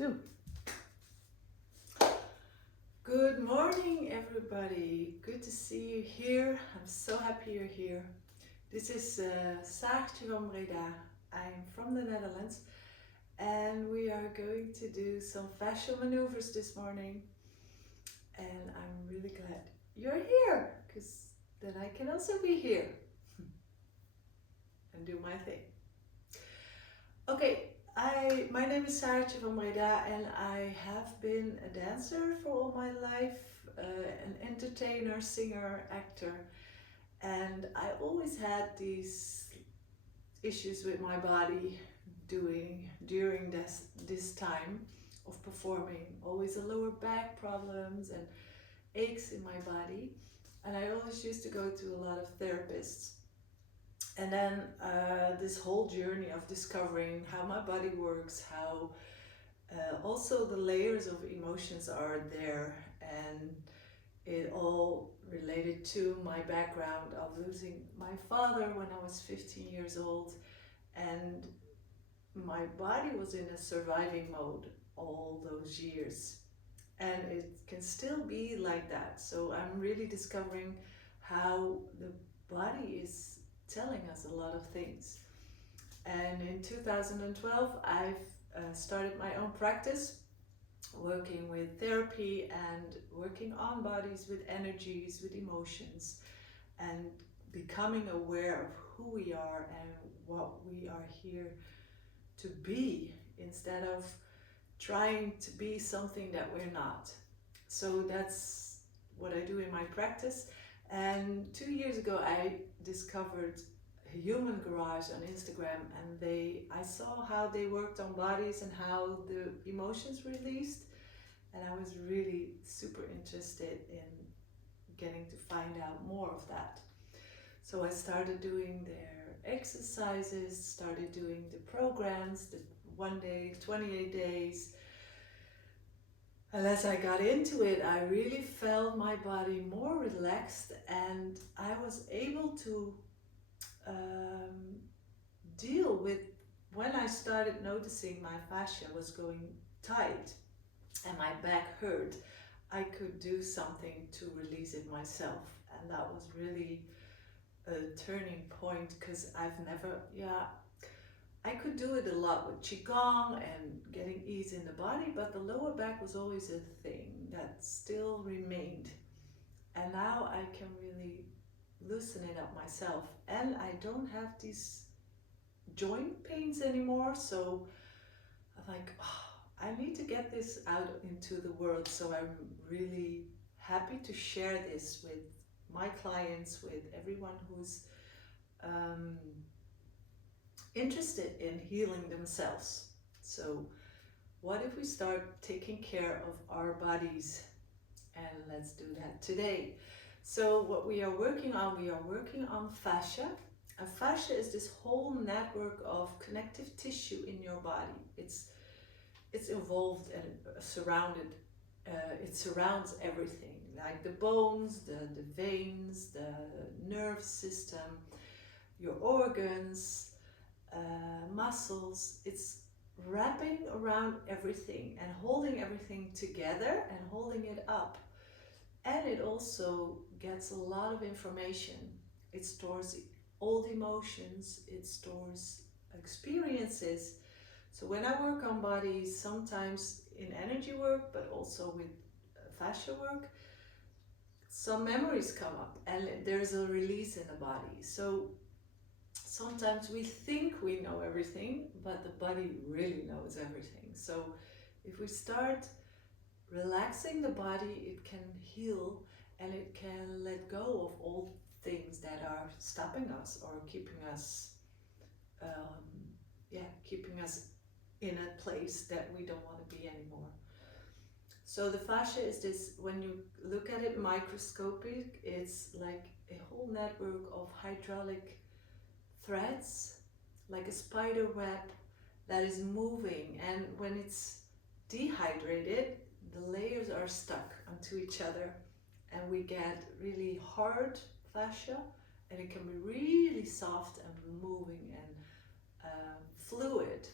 2. Good morning, everybody. Good to see you here. I'm so happy you're here. This is Saartje from Breda. I'm from the Netherlands, and we are going to do some fascial maneuvers this morning. And I'm really glad you're here, because then I can also be here and do my thing. Okay. My name is Saartje from Breda, and I have been a dancer for all my life, an entertainer, singer, actor, and I always had these issues with my body during this time of performing. Always a lower back problems and aches in my body, and I always used to go to a lot of therapists. And then this whole journey of discovering how my body works, how also the layers of emotions are there, and it all related to my background of losing my father when I was 15 years old, and my body was in a surviving mode all those years, and it can still be like that. So I'm really discovering how the body is telling us a lot of things. And in 2012 I've started my own practice, working with therapy and working on bodies with energies, with emotions, and becoming aware of who we are and what we are here to be, instead of trying to be something that we're not. So that's what I do in my practice. And 2 years ago I discovered Human Garage on Instagram, and I saw how they worked on bodies and how the emotions released, and I was really super interested in getting to find out more of that. So I started doing their exercises, started doing the programs, the 1 day, 28 days. And as I got into it, I really felt my body more relaxed, and I was able to deal with when I started noticing my fascia was going tight and my back hurt. I could do something to release it myself, and that was really a turning point, because I could do it a lot with Qigong and getting ease in the body, but the lower back was always a thing that still remained. And now I can really loosen it up myself, and I don't have these joint pains anymore. So I'm like, I need to get this out into the world. So I'm really happy to share this with my clients, with everyone who's interested in healing themselves. So what if we start taking care of our bodies? And let's do that today. So what we are working on fascia. And fascia is this whole network of connective tissue in your body. It's involved and surrounded. It surrounds everything, like the bones, the veins, the nerve system, your organs, muscles. It's wrapping around everything and holding everything together and holding it up. And it also gets a lot of information. It stores old emotions, it stores experiences. So when I work on bodies, sometimes in energy work, but also with fascia work, some memories come up and there's a release in the body. So sometimes we think we know everything, but the body really knows everything. So if we start relaxing the body, it can heal, and it can let go of old things that are stopping us or keeping us in a place that we don't want to be anymore. So the fascia is this, when you look at it microscopic, it's like a whole network of hydraulic threads, like a spider web that is moving, and when it's dehydrated, the layers are stuck onto each other, and we get really hard fascia, and it can be really soft and moving and fluid.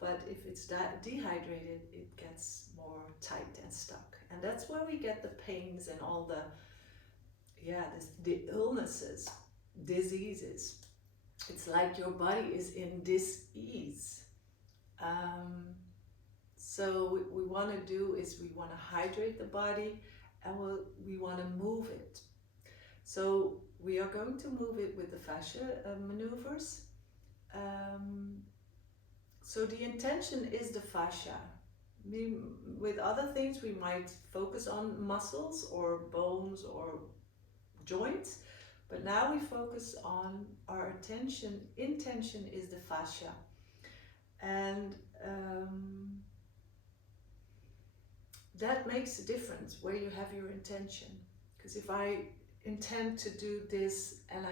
But if it's dehydrated, it gets more tight and stuck. And that's where we get the pains and all the, the illnesses, diseases. It's like your body is in dis-ease. So what we want to do is we want to hydrate the body, and we want to move it. So we are going to move it with the fascia maneuvers. So the intention is the fascia. With other things we might focus on muscles or bones or joints, but now we focus on our intention is the fascia. And that makes a difference where you have your intention. Because if I intend to do this and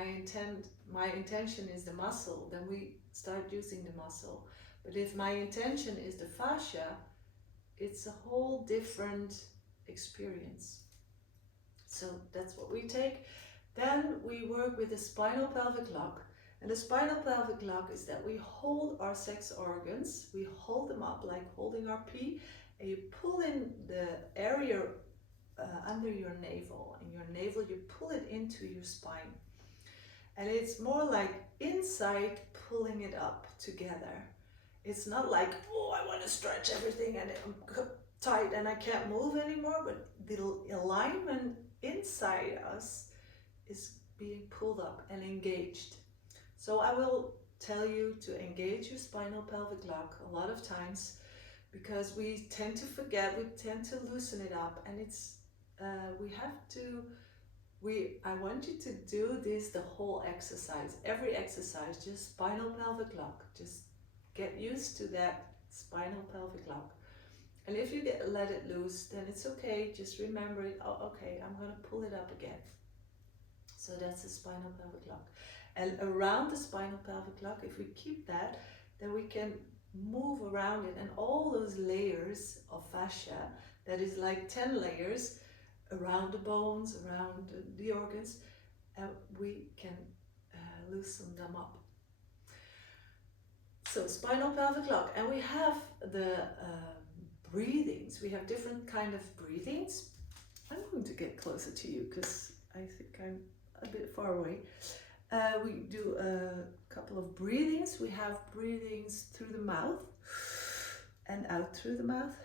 my intention is the muscle, then we start using the muscle. But if my intention is the fascia, it's a whole different experience. So that's what we take. Then we work with the spinal pelvic lock. And the spinal pelvic lock is that we hold our sex organs, we hold them up like holding our pee, and you pull in the area under your navel. In your navel, you pull it into your spine. And it's more like inside pulling it up together. It's not like, oh, I want to stretch everything and I'm tight and I can't move anymore, but the alignment inside us is being pulled up and engaged. So I will tell you to engage your spinal pelvic lock a lot of times, because we tend to forget, we tend to loosen it up, and it's I want you to do this the whole exercise, every exercise, just spinal pelvic lock. Just get used to that spinal pelvic lock. And if you let it loose, then it's okay. Just remember it. Oh, okay, I'm going to pull it up again. So that's the spinal pelvic lock. And around the spinal pelvic lock, if we keep that, then we can move around it, and all those layers of fascia, that is like 10 layers around the bones, around the organs, we can loosen them up. So spinal pelvic lock, and we have the breathings. We have different kind of breathings. I'm going to get closer to you because I think I'm a bit far away. We do a couple of breathings. We have breathings through the mouth and out through the mouth,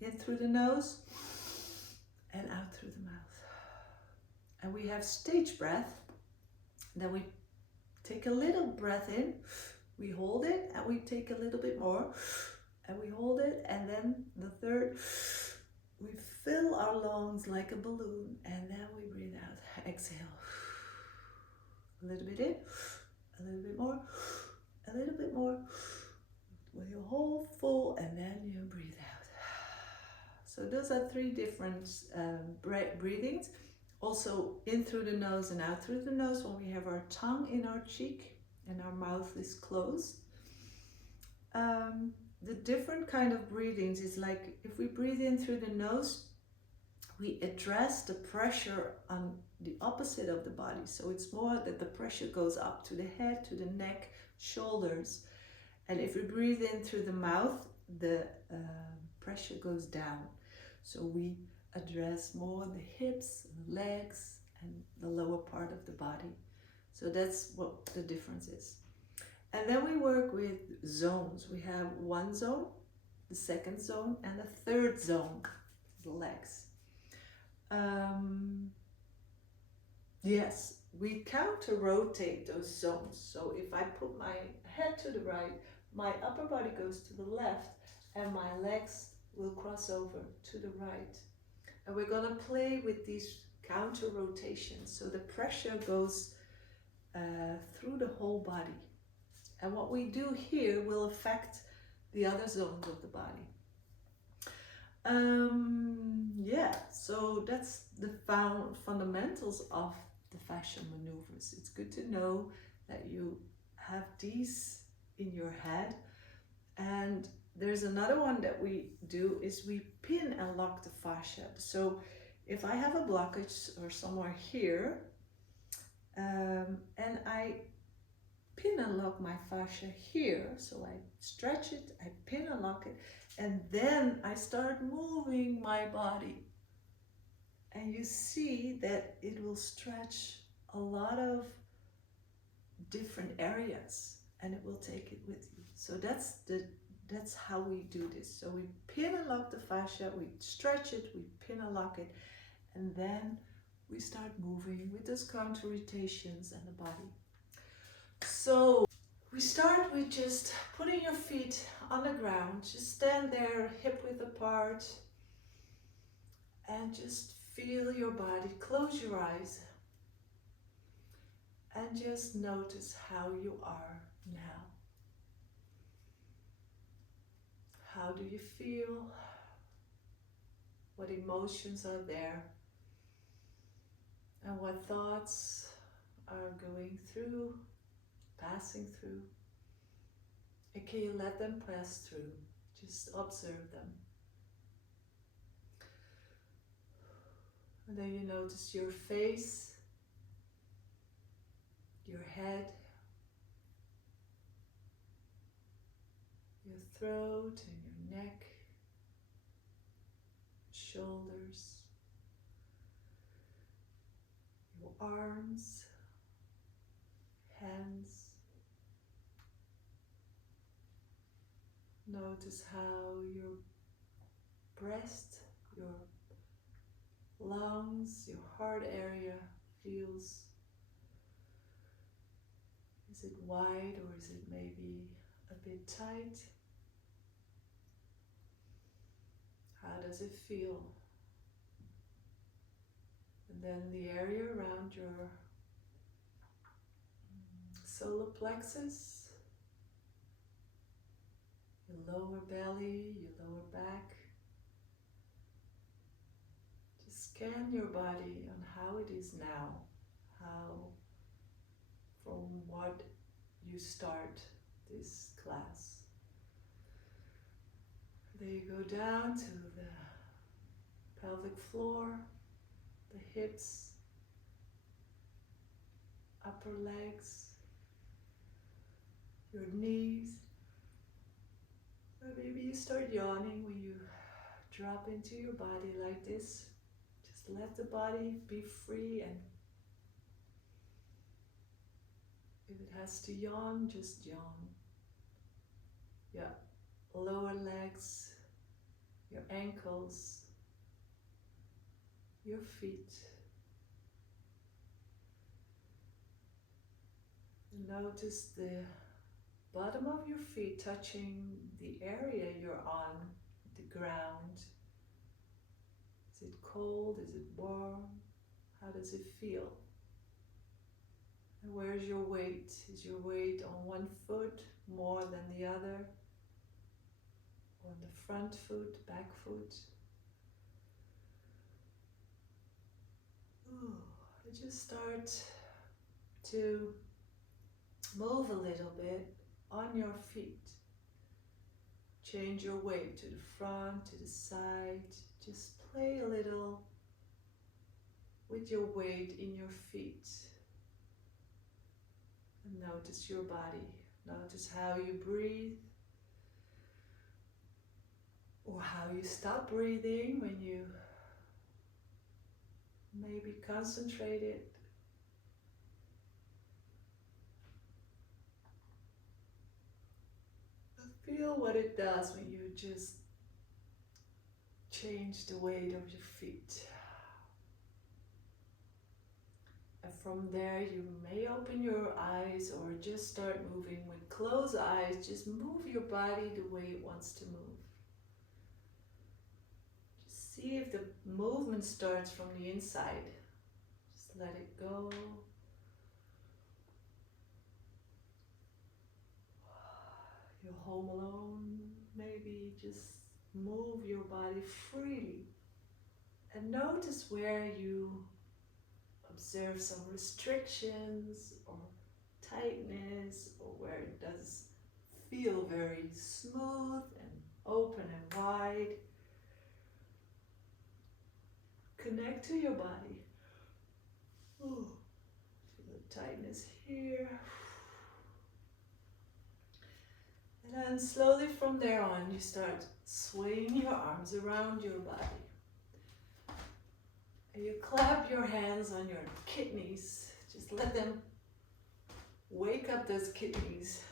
in through the nose and out through the mouth. And we have stage breath. Then we take a little breath in, we hold it, and we take a little bit more, and we hold it, and then the third, we fill our lungs like a balloon, and then we breathe out, exhale. A little bit in, a little bit more, a little bit more. When you hold full, and then you breathe out. So those are 3 different breathings. Also in through the nose and out through the nose when we have our tongue in our cheek and our mouth is closed. The different kind of breathings is like, if we breathe in through the nose, we address the pressure on the opposite of the body. So it's more that the pressure goes up to the head, to the neck, shoulders. And if we breathe in through the mouth, the pressure goes down. So we address more the hips, the legs, and the lower part of the body. So that's what the difference is. And then we work with zones. We have 1 zone, the 2nd zone, and the 3rd zone, the legs. Yes, we counter rotate those zones. So if I put my head to the right, my upper body goes to the left, and my legs will cross over to the right. And we're going to play with these counter rotations. So the pressure goes through the whole body. And what we do here will affect the other zones of the body. So that's the fundamentals of the fascial maneuvers. It's good to know that you have these in your head. And there's another one that we do is we pin and lock the fascia. So if I have a blockage or somewhere here, and I pin and lock my fascia here. So I stretch it, I pin and lock it, and then I start moving my body. And you see that it will stretch a lot of different areas and it will take it with you. So that's how we do this. So we pin and lock the fascia, we stretch it, we pin and lock it, and then we start moving with those counter rotations and the body. So we start with just putting your feet on the ground. Just stand there hip width apart and just feel your body. Close your eyes and just notice how you are now. How do you feel? What emotions are there? And what thoughts are going through, passing through? And can you let them pass through? Just observe them. And then you notice your face, your head, your throat and your neck, shoulders, your arms, hands. Notice how your breast, your lungs, your heart area feels. Is it wide or is it maybe a bit tight? How does it feel? And then the area around your solar plexus, your lower belly, your lower back. Just scan your body on how it is now, how from what you start this class. There you go down to the pelvic floor, the hips, upper legs, your knees. Or maybe you start yawning when you drop into your body like this. Just let the body be free, and if it has to yawn, just yawn. Yeah, lower legs, your ankles, your feet. And notice the bottom of your feet touching the area you're on, the ground. Is it cold? Is it warm? How does it feel? And where's your weight? Is your weight on one foot more than the other? On the front foot, back foot? Ooh, just start to move a little bit on your feet. Change your weight to the front, to the side. Just play a little with your weight in your feet. And notice your body. Notice how you breathe. Or how you stop breathing when you maybe concentrated. Feel what it does when you just change the weight of your feet. And from there you may open your eyes or just start moving with closed eyes. Just move your body the way it wants to move. Just see if the movement starts from the inside. Just let it go. You're home alone, maybe just move your body freely and notice where you observe some restrictions or tightness, or where it does feel very smooth and open and wide. Connect to your body. Ooh, feel the tightness here. And then slowly from there on, you start swaying your arms around your body. And you clap your hands on your kidneys. Just let them wake up those kidneys.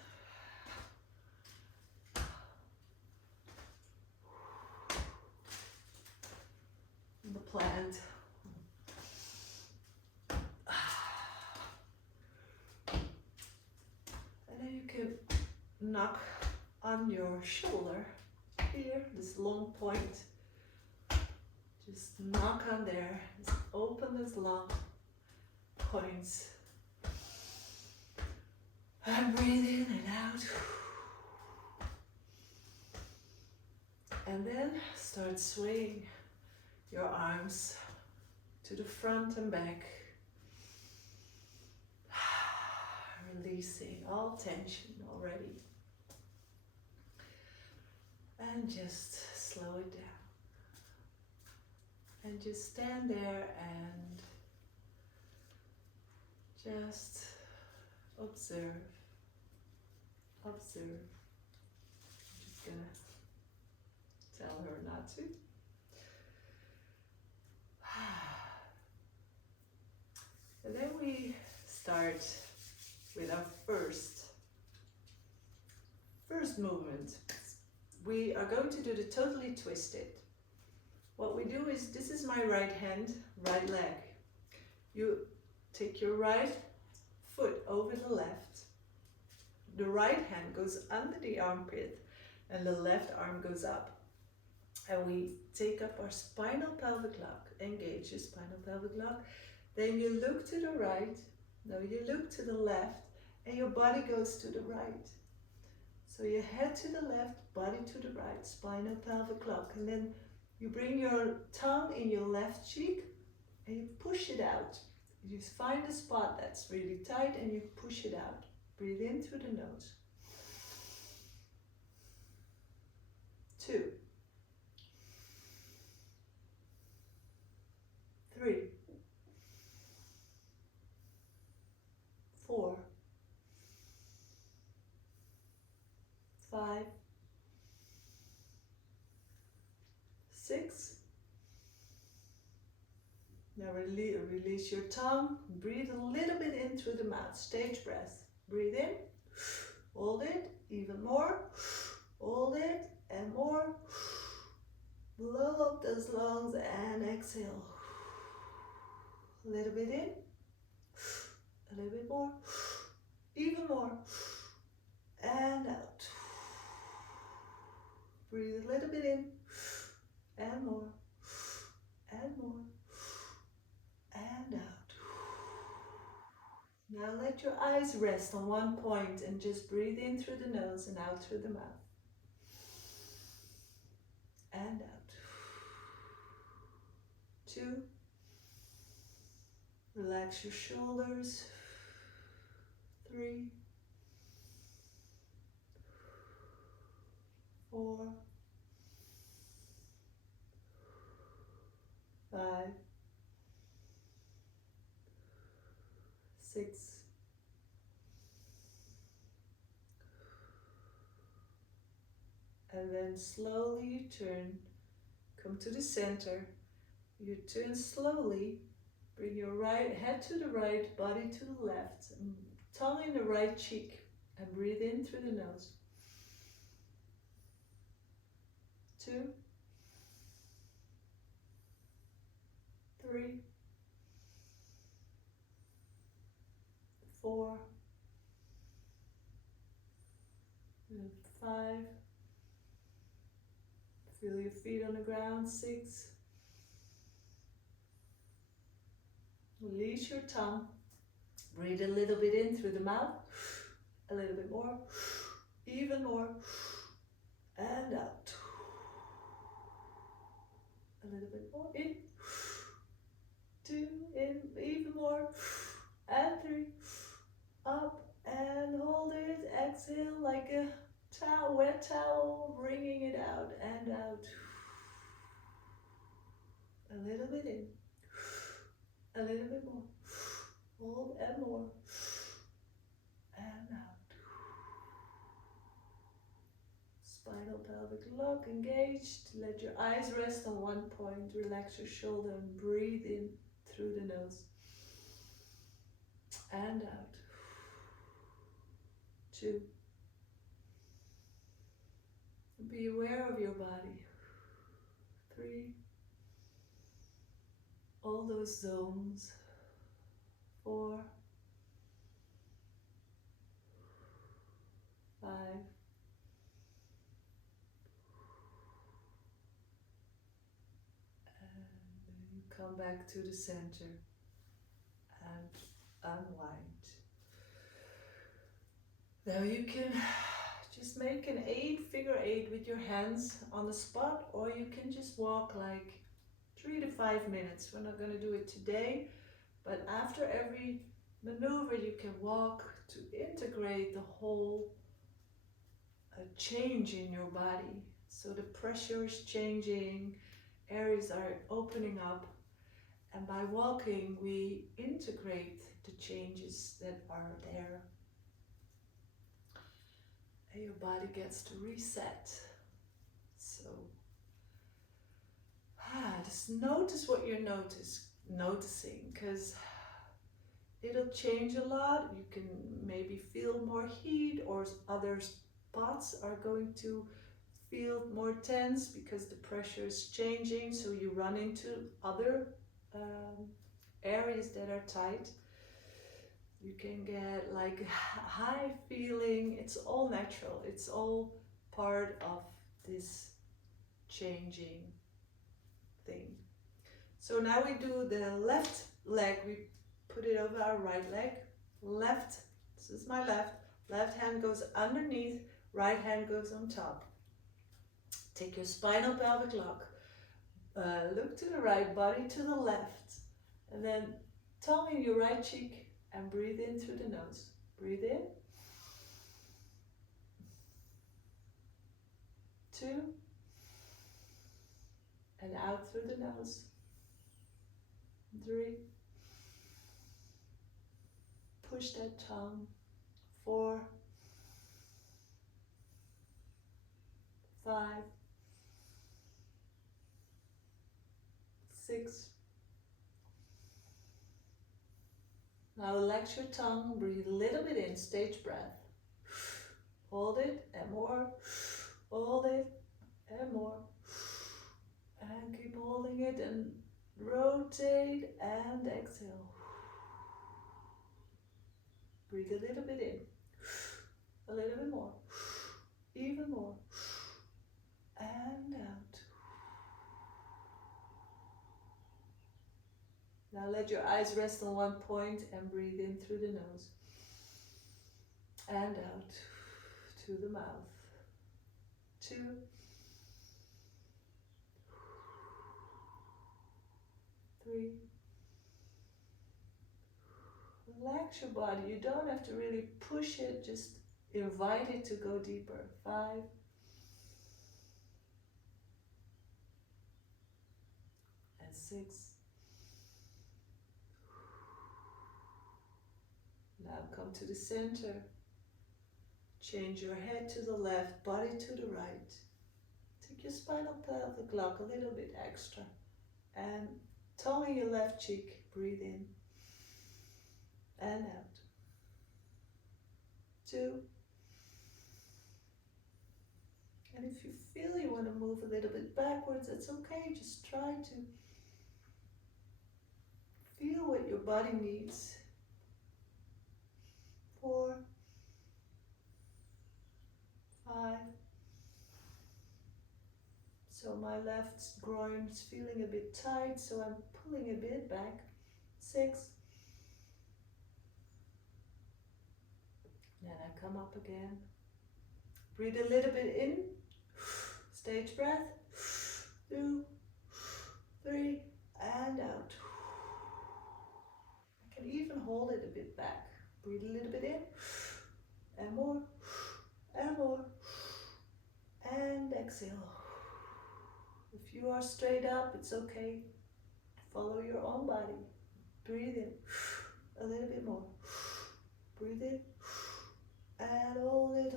The plant. And then you can knock on your shoulder here, this long point. Just knock on there. Just open those long points. And breathe in and out. And then start swaying your arms to the front and back. Releasing all tension already. And just slow it down. And just stand there and just observe. Observe. I'm just gonna tell her not to. And then we start with our first movement. We are going to do the totally twisted. What we do is, this is my right hand, right leg. You take your right foot over the left. The right hand goes under the armpit and the left arm goes up. And we take up our spinal pelvic lock, engage your spinal pelvic lock. Then you look to the right, no, you look to the left, and your body goes to the right. So your head to the left, body to the right, spinal pelvic lock. And then you bring your tongue in your left cheek and you push it out. You just find a spot that's really tight and you push it out. Breathe in through the nose. 2, 3, 4, 5, 6. Now release your tongue. Breathe a little bit in through the mouth. Stage breath. Breathe in. Hold it. Even more. Hold it. And more. Blow up those lungs and exhale. A little bit in. A little bit more. Even more. And out. Breathe a little bit in. And more. And more. And out. Now let your eyes rest on one point and just breathe in through the nose and out through the mouth. And out. 2. Relax your shoulders. 3. 4. 5. 6. 'And then slowly you turn, come to the center. You turn slowly, bring your right head to the right, body to the left, and tongue in the right cheek, and breathe in through the nose. 2, 3, 4, and 5. Feel your feet on the ground. 6. Release your tongue. Breathe a little bit in through the mouth. A little bit more. Even more. And out. A little bit more. In. 2. In. Even more. And 3. Up. And hold it. Exhale like a towel, wet towel, wringing it out and out. A little bit in. A little bit more. Hold and more. And out. spinal pelvic lock engaged. Let your eyes rest on one point. Relax your shoulder and breathe in through the nose. And out. 2. Be aware of your body. 3. All those zones. 4. 5. And then you come back to the center and unwind. Now you can just make an 8, figure 8 with your hands on the spot, or you can just walk like 3 to 5 minutes. We're not going to do it today, but after every maneuver you can walk to integrate the whole change in your body. So the pressure is changing, areas are opening up, and by walking we integrate the changes that are there. And your body gets to reset. So just notice what you're noticing, because it'll change a lot. You can maybe feel more heat, or other spots are going to feel more tense because the pressure is changing, so you run into other areas that are tight. You can get like high feeling. It's all natural. It's all part of this changing thing. So now we do the left leg. We put it over our right leg. Left, this is my left. Left hand goes underneath, right hand goes on top. Take your spinal pelvic lock. Look to the right, body to the left. And then tongue in your right cheek and breathe in through the nose. Breathe in. 2. And out through the nose. 3. Push that tongue. 4. 5. 6. Now relax your tongue, breathe a little bit in, stage breath. Hold it and more, hold it and more. And keep holding it and rotate and exhale. Breathe a little bit in, a little bit more, even more, and out. Now let your eyes rest on one point and breathe in through the nose and out to the mouth. 2. 3. Relax your body. You don't have to really push it, just invite it to go deeper. 5. And 6. Now come to the center. Change your head to the left, body to the right. Take your spinal pelvic lock a little bit extra. And tongue in your left cheek. Breathe in. And out. 2. And if you feel you want to move a little bit backwards, it's okay. Just try to feel what your body needs. 4. 5. So my left groin is feeling a bit tight, so I'm pulling a bit back. 6. Then I come up again. Breathe a little bit in. Stage breath. 2, 3, and out. I can even hold it a bit back. Breathe a little bit in. And more. And more. And exhale. If you are straight up, it's okay. Follow your own body. Breathe in. A little bit more. Breathe in. And hold it,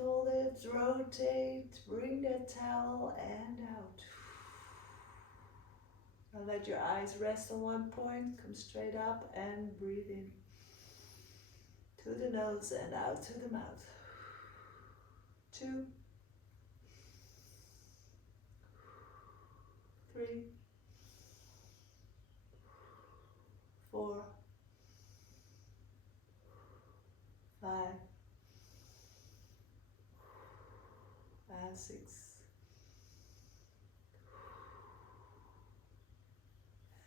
rotate, bring that towel and out. Now let your eyes rest on one point, come straight up and breathe in. To the nose and out to the mouth. 2, 3, 4, 5, and 6.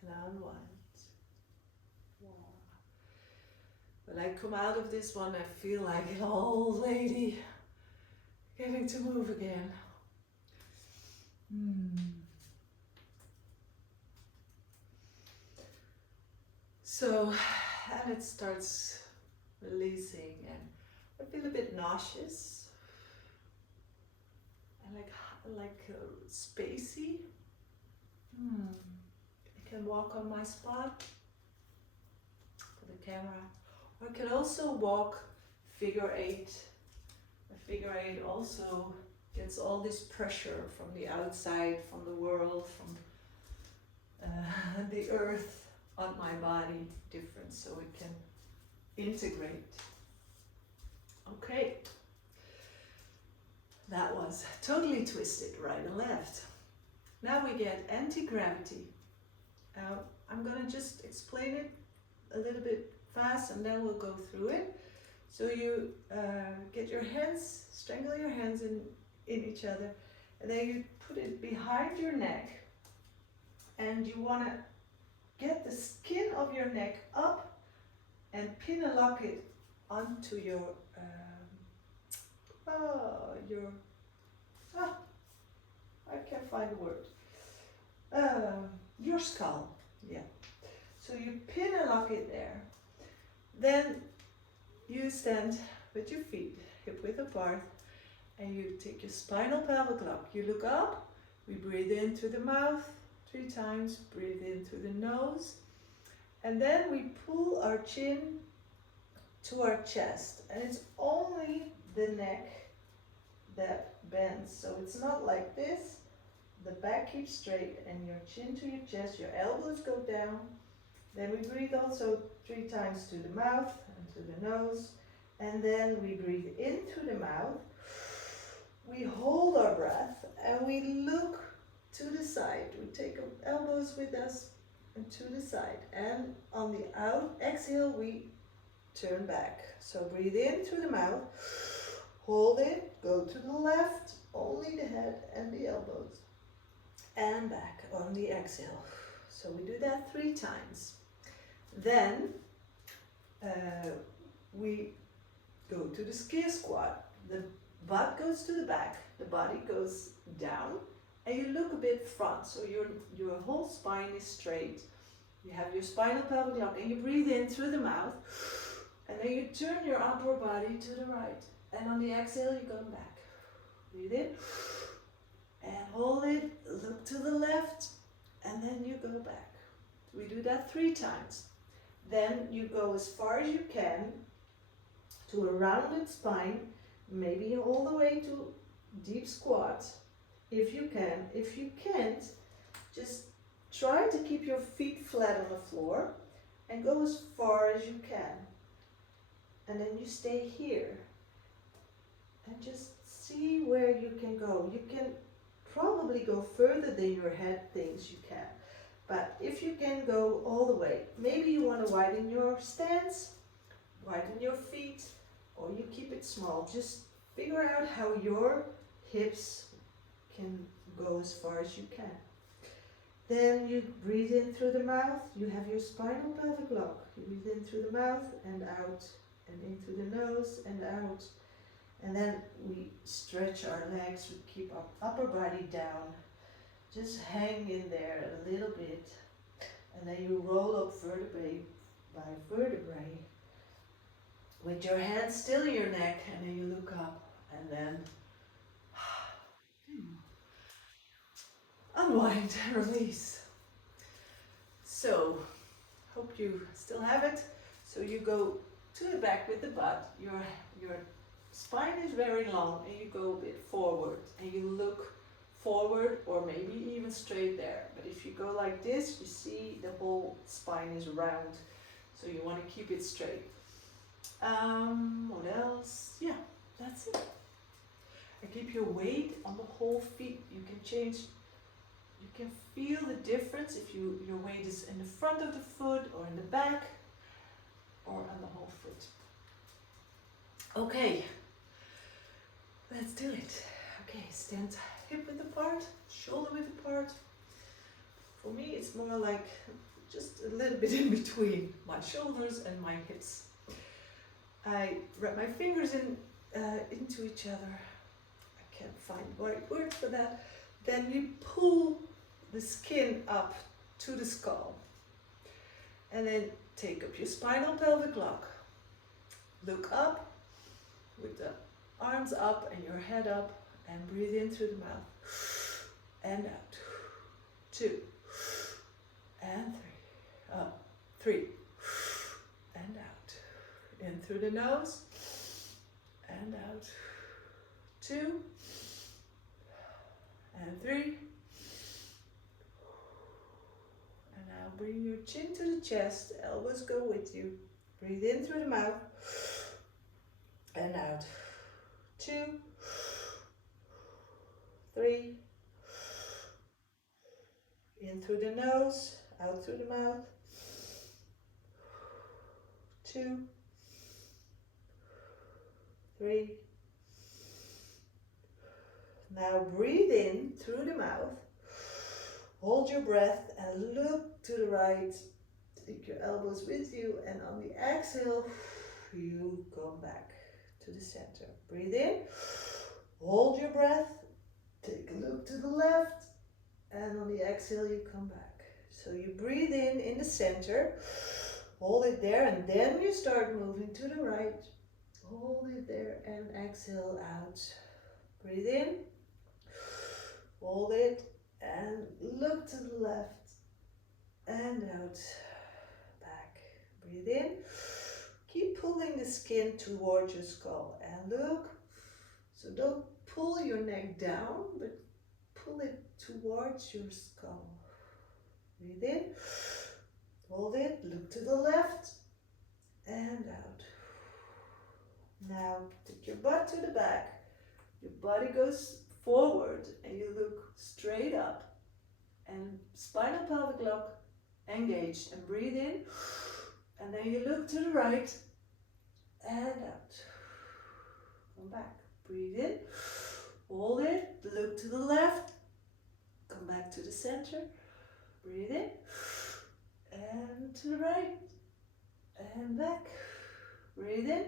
And unwind. When I come out of this one, I feel like an old lady getting to move again. So, and it starts releasing, and I feel a bit nauseous and like spacey. I can walk on my spot for the camera, or I can also walk figure 8. A figure 8 also gets all this pressure from the outside, from the world, from the earth on my body, different, so it can integrate. Okay, that was totally twisted right and left. Now we get anti-gravity. I'm gonna just explain it a little bit fast and then we'll go through it. So you get your hands, strangle your hands in each other, and then you put it behind your neck, and you want to get the skin of your neck up and pin and lock it onto your I can't find the word. Your skull, yeah. So you pin and lock it there. Then you stand with your feet hip width apart, and you take your spinal pelvic lock. You look up, we breathe in through the mouth 3 times, breathe in through the nose, and then we pull our chin to our chest, and it's only the neck that bends, so it's not like this. The back keeps straight and your chin to your chest, your elbows go down. Then we breathe also 3 times to the mouth and to the nose, and then we breathe in through the mouth. We hold our breath and we look to the side. We take our elbows with us and to the side, and on the exhale we turn back. So breathe in through the mouth, hold it, go to the left, only the head and the elbows, and back on the exhale. So we do that 3 times. Then we go to the ski squat. The butt goes to the back, the body goes down, and you look a bit front, so your whole spine is straight. You have your spinal pelvic lock, and you breathe in through the mouth, and then you turn your upper body to the right, and on the exhale you go back. Breathe in and hold it, look to the left, and then you go back. We do that 3 times. Then you go as far as you can to a rounded spine, maybe all the way to deep squat, if you can. If you can't, just try to keep your feet flat on the floor and go as far as you can. And then you stay here and just see where you can go. You can probably go further than your head thinks you can. But if you can go all the way, maybe you want to widen your stance, widen your feet, or you keep it small. Just figure out how your hips can go as far as you can. Then you breathe in through the mouth. You have your spinal pelvic lock. You breathe in through the mouth and out, and in through the nose and out. And then we stretch our legs. We keep our upper body down. Just hang in there a little bit, and then you roll up vertebrae by vertebrae with your hands still in your neck, and then you look up, and then unwind and release. So, hope you still have it. So you go to the back with the butt, your spine is very long and you go a bit forward and you look forward or maybe even straight there. But if you go like this, you see the whole spine is round. So you want to keep it straight. What else? Yeah, that's it. And keep your weight on the whole feet. You can change, you can feel the difference if your weight is in the front of the foot or in the back or on the whole foot. Okay, let's do it. Okay, stand hip width apart, shoulder width apart. For me, it's more like just a little bit in between my shoulders and my hips. I wrap my fingers into each other. I can't find the right word for that. Then you pull the skin up to the skull. And then take up your spinal pelvic lock. Look up with the arms up and your head up and breathe in through the mouth. And out. 2 and 3. Up. 3 and out. In through the nose and out. 2 and 3. And now bring your chin to the chest, elbows go with you. Breathe in through the mouth and out. 2, 3. In through the nose, out through the mouth. 2, 3. Now breathe in through the mouth. Hold your breath and look to the right. Take your elbows with you, and on the exhale, you come back to the center. Breathe in. Hold your breath. Take a look to the left. And on the exhale, you come back. So you breathe in the center. Hold it there, and then you start moving to the right. Hold it there and exhale out. Breathe in. Hold it and look to the left and out. Back. Breathe in. Keep pulling the skin towards your skull and look. So don't pull your neck down, but pull it towards your skull. Breathe in. Hold it. Look to the left and out. Now take your butt to the back. Your body goes forward and you look straight up. And spinal pelvic lock engaged. And breathe in. And then you look to the right and out. Come back. Breathe in. Hold it. Look to the left. Come back to the center. Breathe in. And to the right. And back. Breathe in.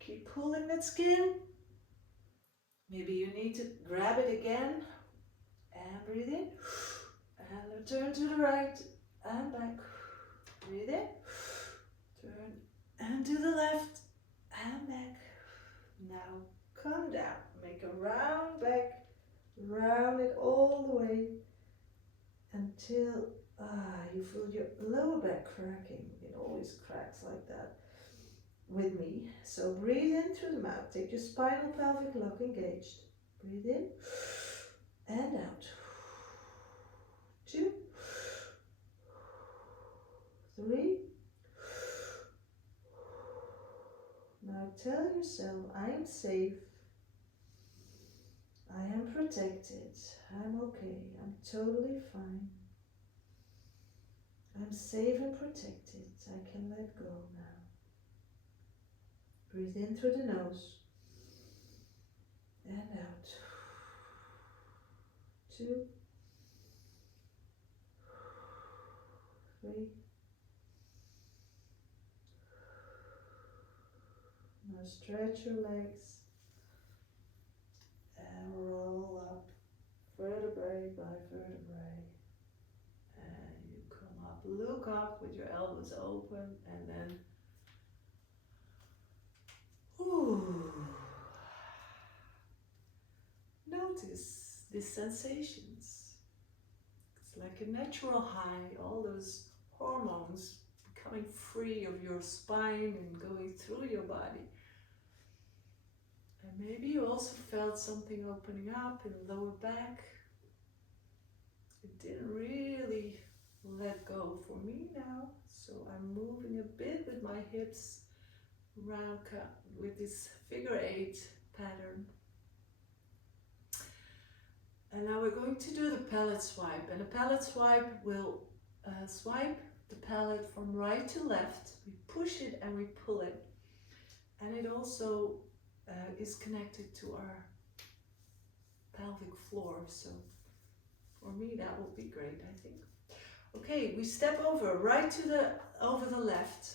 Keep pulling that skin. Maybe you need to grab it again. And breathe in. And return to the right. And back. Breathe in. Turn. And to the left. And back. Now come down. Make a round back. Round it all the way. Until you feel your lower back cracking. It always cracks like that with me. So breathe in through the mouth. Take your spinal pelvic lock engaged. Breathe in and out. 2, 3. Now tell yourself, I am safe. I am protected. I'm okay. I'm totally fine. I'm safe and protected. I can let go now. Breathe in through the nose and out. 2, 3. Now stretch your legs and roll up vertebrae by vertebrae. And you come up, look up with your elbows open, and then notice these sensations. It's like a natural high, all those hormones becoming free of your spine and going through your body. And maybe you also felt something opening up in the lower back. It didn't really let go for me now. So I'm moving a bit with my hips around with this figure 8 pattern. And now we're going to do the palate swipe. And the palate swipe will swipe the palate from right to left. We push it and we pull it. And it also is connected to our pelvic floor. So for me that would be great, I think. Okay, we step over over the left.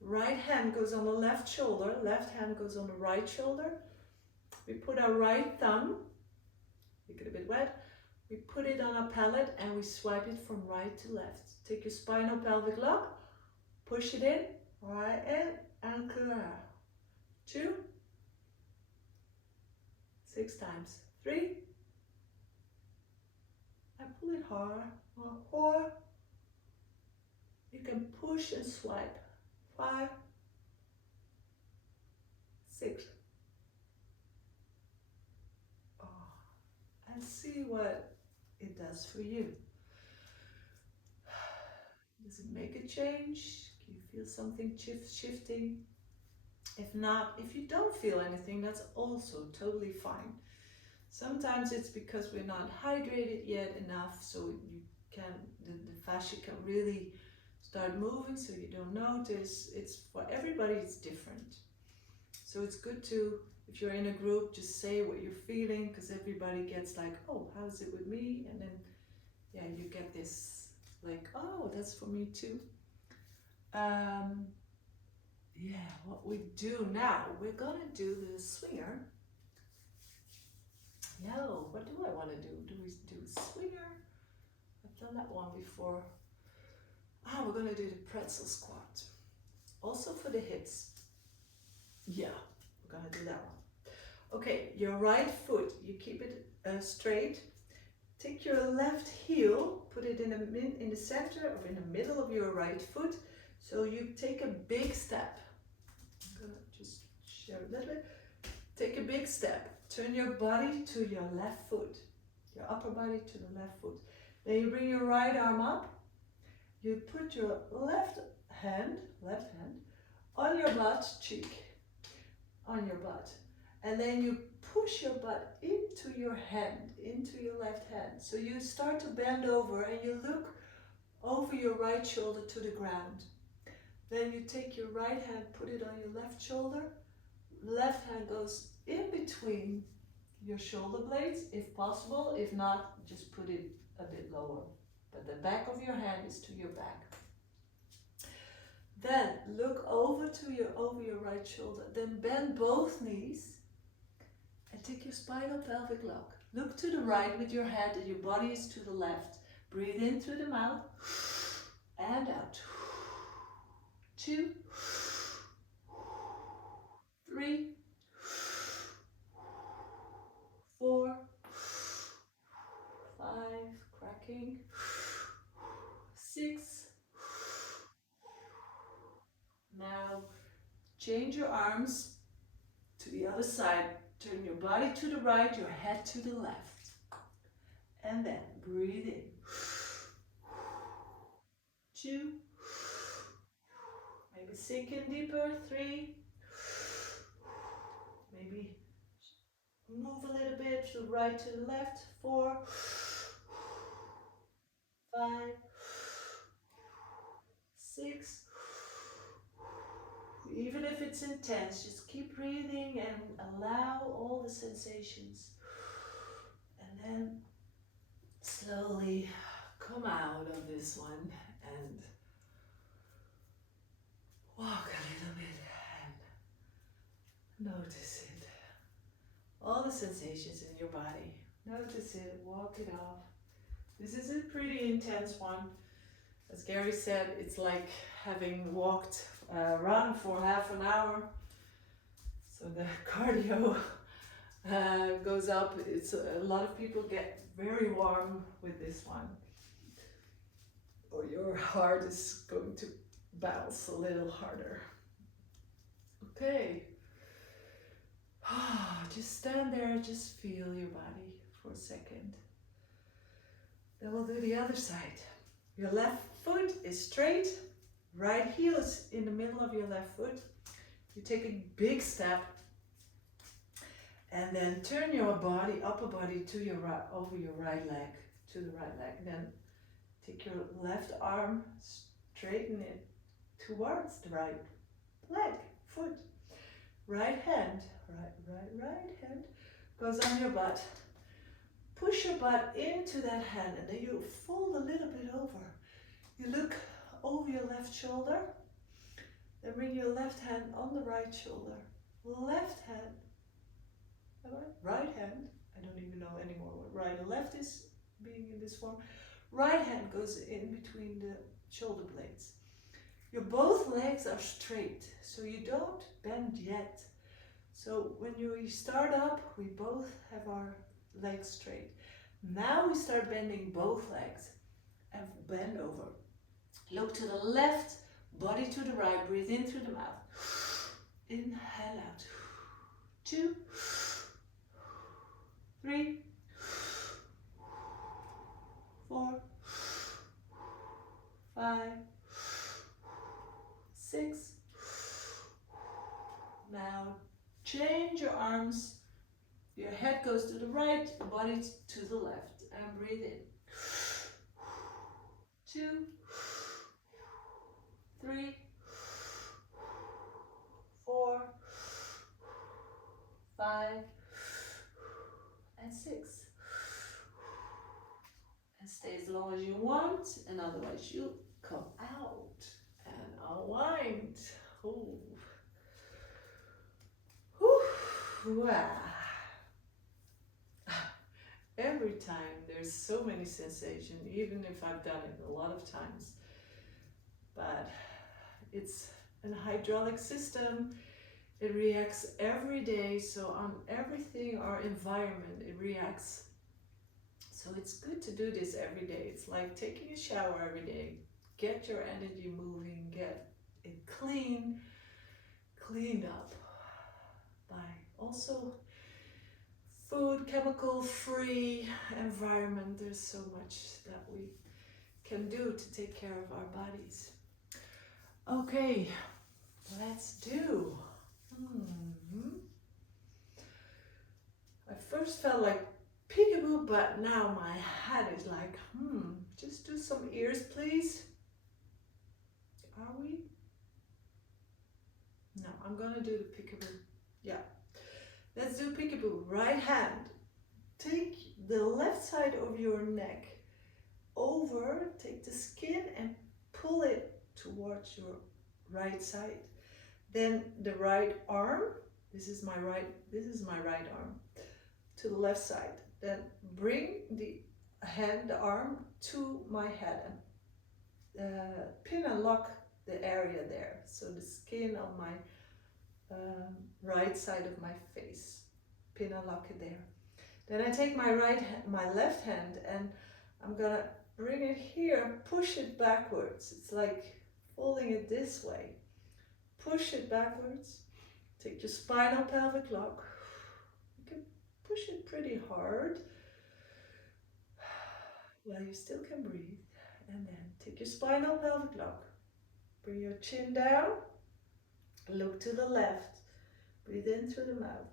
Right hand goes on the left shoulder, left hand goes on the right shoulder. We put our right thumb, make it a bit wet, we put it on our palate and we swipe it from right to left. Take your spinal pelvic lock, push it in, right in, and clear. 2, 6 times. 3, and pull it hard. 4, you can push and swipe. 5, 6. Oh, and see what it does for you. Does it make a change? Can you feel something shifting? If not, if you don't feel anything, that's also totally fine. Sometimes it's because we're not hydrated yet enough, so the fascia can really start moving, so you don't notice. It's for everybody, it's different. So it's good to, if you're in a group, just say what you're feeling, because everybody gets like, oh, how's it with me? And then, yeah, you get this like, oh, that's for me too. Yeah, what we do now, we're gonna do the swinger. No, what do I want to do? Do we do a swinger? I've done that one before. We're gonna do the pretzel squat. Also for the hips. Yeah, we're gonna do that one. Okay, your right foot, you keep it straight. Take your left heel, put it in the center or in the middle of your right foot. So you take a big step. I'm gonna just share a little bit. Take a big step. Turn your body to your left foot. Your upper body to the left foot. Then you bring your right arm up. You put your left hand on your butt cheek. On your butt. And then you push your butt into your hand, into your left hand. So you start to bend over and you look over your right shoulder to the ground. Then you take your right hand, put it on your left shoulder. Left hand goes in between your shoulder blades, if possible. If not, just put it a bit lower. But the back of your hand is to your back. Then look over your right shoulder. Then bend both knees and take your spinal pelvic lock. Look to the right with your head and your body is to the left. Breathe in through the mouth and out. 2, 3, 4, 5, cracking, 6. Now change your arms to the other side. Turn your body to the right, your head to the left. And then breathe in. 2. Maybe sink in deeper. 3. Maybe move a little bit to the right to the left. 4. 5. 6. Even if it's intense, just keep breathing and allow all the sensations. And then slowly come out of this one and walk a little bit and notice it. All the sensations in your body. Notice it, walk it off. This is a pretty intense one. As Gary said, it's like having walked run for half an hour. So the cardio goes up. It's a lot of people get very warm with this one. Or your heart is going to bounce a little harder. Okay. Just stand there, just feel your body for a second. Then we'll do the other side. Your left foot is straight, right heel is in the middle of your left foot. You take a big step and then turn your body, upper body to your right, over your right leg, to the right leg. Then take your left arm, straighten it towards the right leg, foot. Right hand, right hand goes on your butt. Push your butt into that hand and then you fold a little bit over. You look over your left shoulder, then bring your left hand on the right shoulder. Left hand, right hand, I don't even know anymore what right and left is being in this form. Right hand goes in between the shoulder blades. Your both legs are straight, so you don't bend yet. So when you start up, we both have our legs straight. Now we start bending both legs and bend over. Look to the left, body to the right, breathe in through the mouth. Inhale out. 2, 3, 4, 5, 6. Now change your arms. Your head goes to the right, body to the left, and breathe in. 2, 3, 4, 5, and 6. And stay as long as you want, and otherwise you come out and unwind. Ooh. Whew. Every time there's so many sensations, even if I've done it a lot of times. But it's an hydraulic system. It reacts every day, so on everything, our environment, it reacts. So it's good to do this every day. It's like taking a shower every day. Get your energy moving, get it cleaned up by also food, chemical free environment. There's so much that we can do to take care of our bodies. Okay, let's do. I first felt like peekaboo, but now my head is like, just do some ears, please. Are we? No, I'm gonna do the peekaboo. Yeah. Let's do peekaboo. Right hand. Take the left side of your neck over, take the skin and pull it towards your right side. Then the right arm, this is my right arm, to the left side. Then bring the arm to my head and pin and lock the area there. So the skin on my right side of my face, pin and lock it there. Then I take my left hand and I'm gonna bring it here, push it backwards. It's like folding it this way. Push it backwards. Take your spinal pelvic lock. You can push it pretty hard while you still can breathe. And then take your spinal pelvic lock. Bring your chin down. Look to the left. Breathe in through the mouth.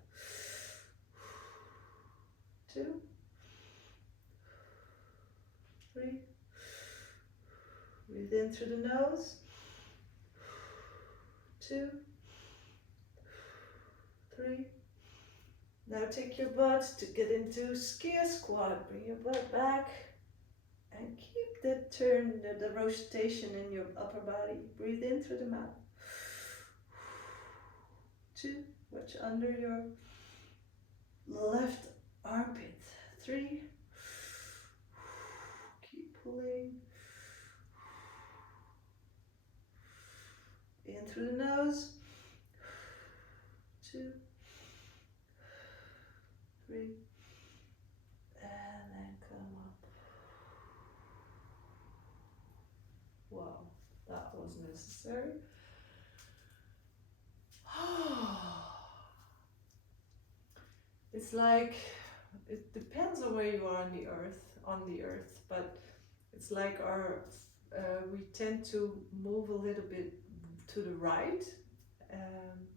2, 3. Breathe in through the nose. 2, 3. Now take your butt to get into skier squat. Bring your butt back and keep the turn, the rotation in your upper body. Breathe in through the mouth. 2. Watch under your left armpit. 3. Keep pulling. In through the nose. 2, 3. And then come up. Wow, that was necessary. it's like, it depends on where you are on the earth, but it's like we tend to move a little bit to the right, um,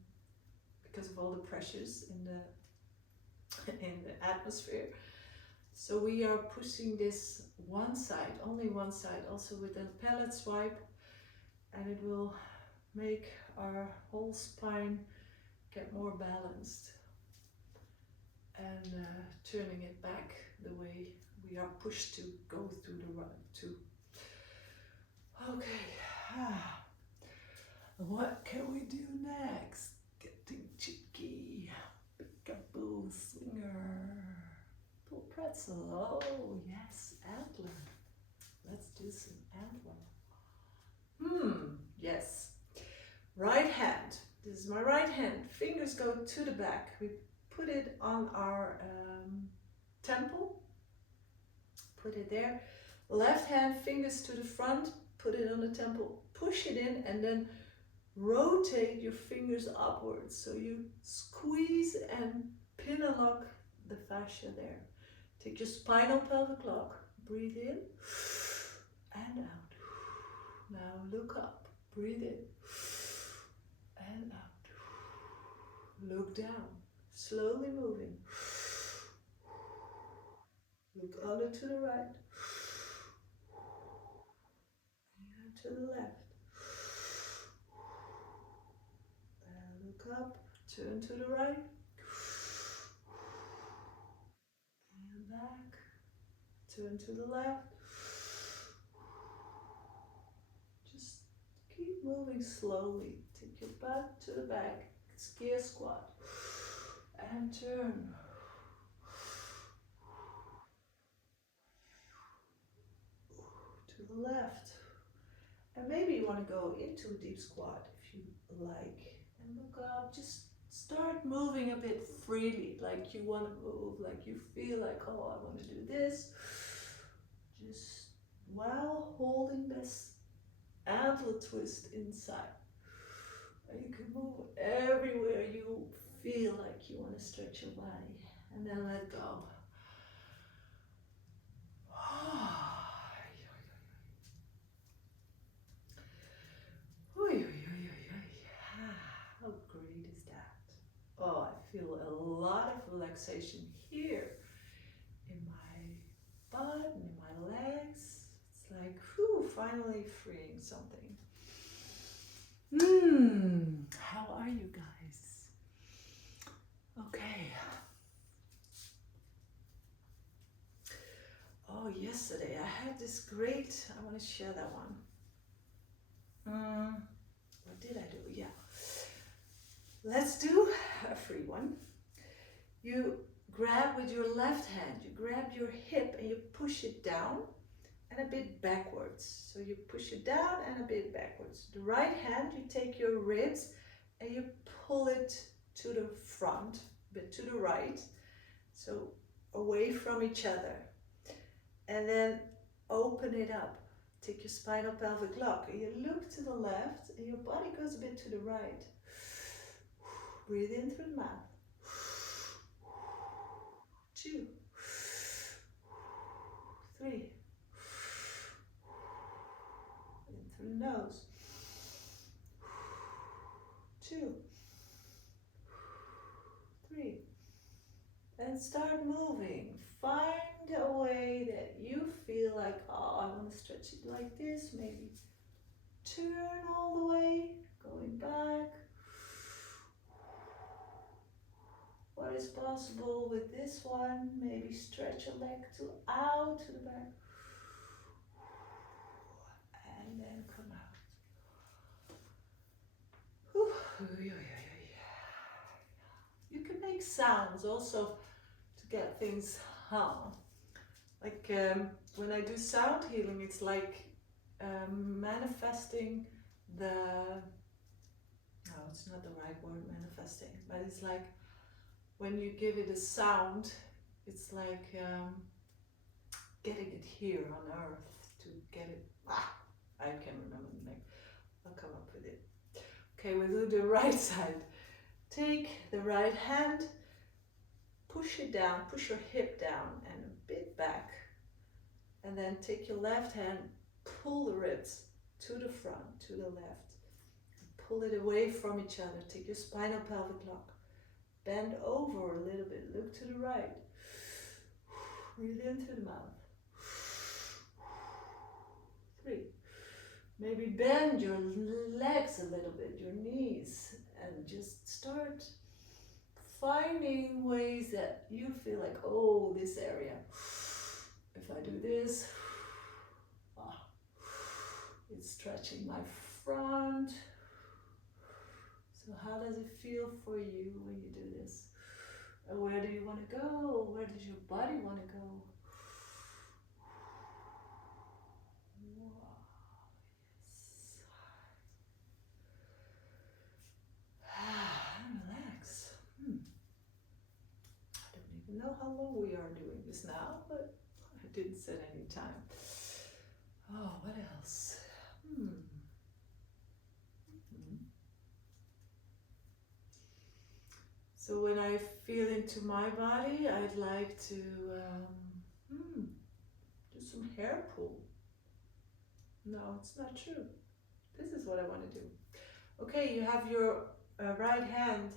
because of all the pressures in the atmosphere. So we are pushing this one side, only one side, also with a palate swipe, and it will make our whole spine get more balanced, and turning it back the way we are pushed to go through the run too. Okay, what can we do next? Getting cheeky. Peekaboo swinger. Pull pretzel. Oh yes, antler. Let's do some antler. Yes. Right hand. This is my right hand. Fingers go to the back. We put it on our temple. Put it there. Left hand, fingers to the front. Put it on the temple. Push it in, and then rotate your fingers upwards. So you squeeze and pin and lock the fascia there. Take your spinal pelvic lock. Breathe in and out. Now look up. Breathe in and out. Look down. Slowly moving. Look under to the right. And to the left. And look up. Turn to the right. And back. Turn to the left. Just keep moving slowly. Take your butt to the back. Gear squat. And turn. To the left. And maybe you want to go into a deep squat if you like. And look up. Just start moving a bit freely, like you want to move, like you feel like, oh, I want to do this. Just while holding this antler twist inside. And you can move everywhere you feel like you want to stretch your body. And then let go. How great is that? Oh, I feel a lot of relaxation here in my butt and in my legs. It's like, whew, finally freeing something. How are you guys? Okay. Oh, yesterday I had this great, I want to share that one. What did I do? Yeah. Let's do a free one. You grab with your left hand, you grab your hip and you push it down and a bit backwards. So you push it down and a bit backwards. The right hand, you take your ribs and you pull it to the front, a bit to the right. So away from each other. And then open it up. Take your spinal pelvic lock and you look to the left and your body goes a bit to the right. Breathe in through the mouth. 2, 3. In through the nose. 2, 3. And start moving. Find a way that you feel like, oh, I want to stretch it like this. Maybe turn all the way, going back. What is possible with this one? Maybe stretch a leg out to the back. And then come out. You can make sounds also to get things hum. Like when I do sound healing, it's like manifesting the, no, it's not the right word, manifesting, but it's like when you give it a sound, it's like getting it here on earth to get it, I can't remember the name, I'll come up with it. Okay, we'll do the right side. Take the right hand, push it down, push your hip down and a bit back. And then take your left hand, pull the ribs to the front, to the left. Pull it away from each other. Take your spinal pelvic lock. Bend over a little bit. Look to the right. Breathe in through the mouth. 3. Maybe bend your legs a little bit, your knees, and just start finding ways that you feel like, oh, this area. If I do this, it's stretching my front. So how does it feel for you when you do this? And where do you want to go? Where does your body want to go? Wow. Yes. And relax. I don't even know how long we are doing this now, but I didn't set any time. Oh, what else? So when I feel into my body, I'd like to do some hair pull. No, it's not true. This is what I want to do. Okay, you have your right hand.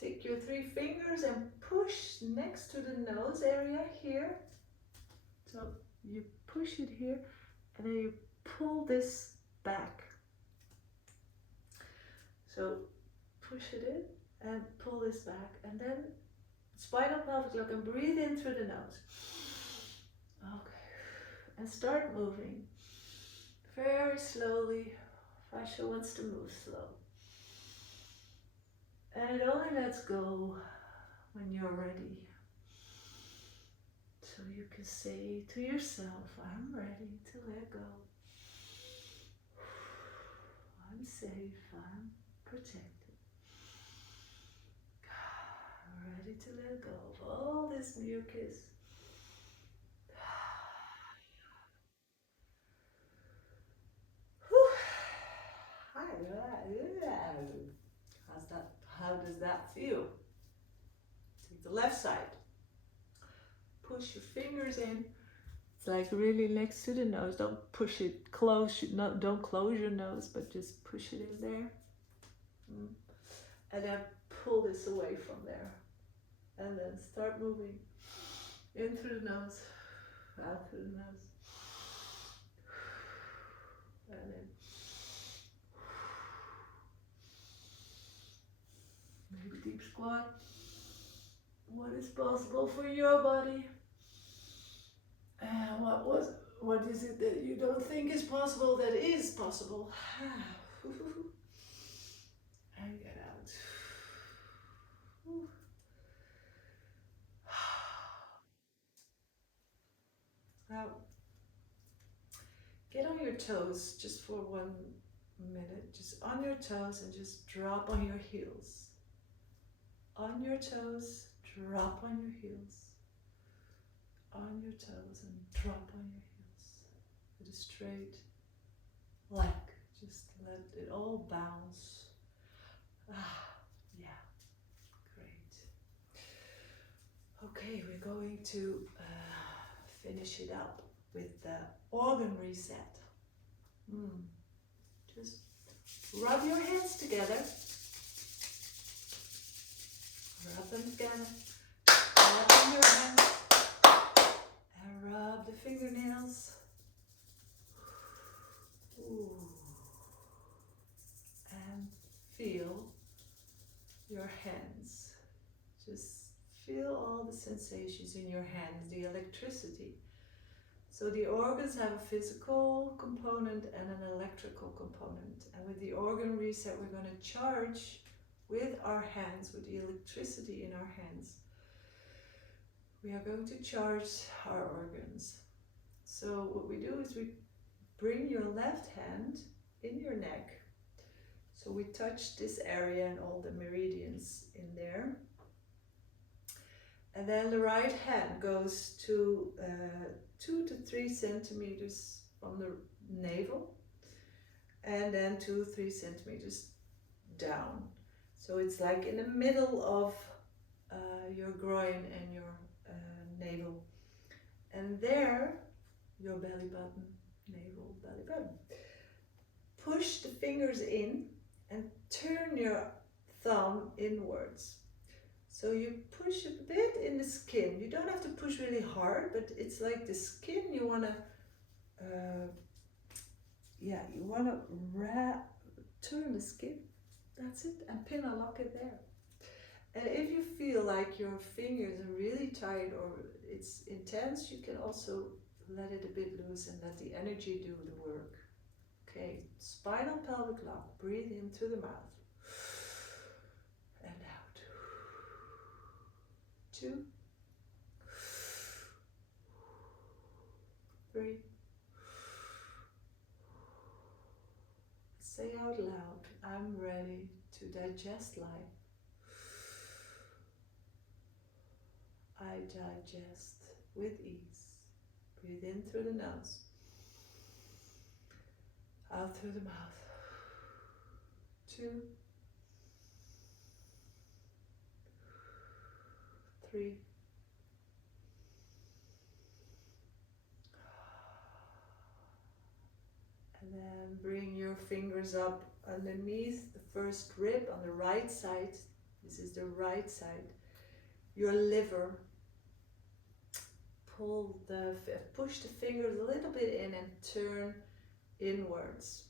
Take your 3 fingers and push next to the nose area here. So you push it here and then you pull this back. So push it in and pull this back, and then spinal pelvic lock and breathe in through the nose. Okay, and start moving very slowly. Fascia wants to move slow, and it only lets go when you're ready. So you can say to yourself, I'm ready to let go. I'm safe, I'm protected. Ready to let go of all this mucus. How does that feel? Take the left side. Push your fingers in. It's like really next to the nose. Don't push it close. Don't close your nose, but just push it in there. And then pull this away from there. And then start moving in through the nose, out through the nose. And then maybe deep squat. What is possible for your body? And what is it that you don't think is possible that is possible? And get out. Now, get on your toes just for 1 minute. Just on your toes and just drop on your heels. On your toes, drop on your heels. On your toes and drop on your heels. With a straight leg. Just let it all bounce. Yeah, great. Okay, we're going to finish it up with the organ reset. Just rub your hands together. Rub them together. Rub in your hands. And rub the fingernails. Ooh. And feel your hands. Just feel all the sensations in your hands, the electricity. So the organs have a physical component and an electrical component. And with the organ reset, we're going to charge with our hands, with the electricity in our hands. We are going to charge our organs. So what we do is we bring your left hand in your neck. So we touch this area and all the meridians in there. And then the right hand goes to 2 to 3 centimeters from the navel, and then 2 to 3 centimeters down. So it's like in the middle of your groin and your navel. And there, your belly button, navel, belly button. Push the fingers in and turn your thumb inwards. So you push a bit in the skin. You don't have to push really hard, but it's like the skin you want to, you want to turn the skin. That's it, and pin or lock it there. And if you feel like your fingers are really tight or it's intense, you can also let it a bit loose and let the energy do the work. Okay, spinal pelvic lock. Breathe in through the mouth and out. 2, 3. Say out loud, I'm ready to digest life. I digest with ease. Breathe in through the nose, out through the mouth. 2, 3. And then bring your fingers up underneath the first rib on the right side. This is the right side. Your liver. Push the fingers a little bit in and turn inwards.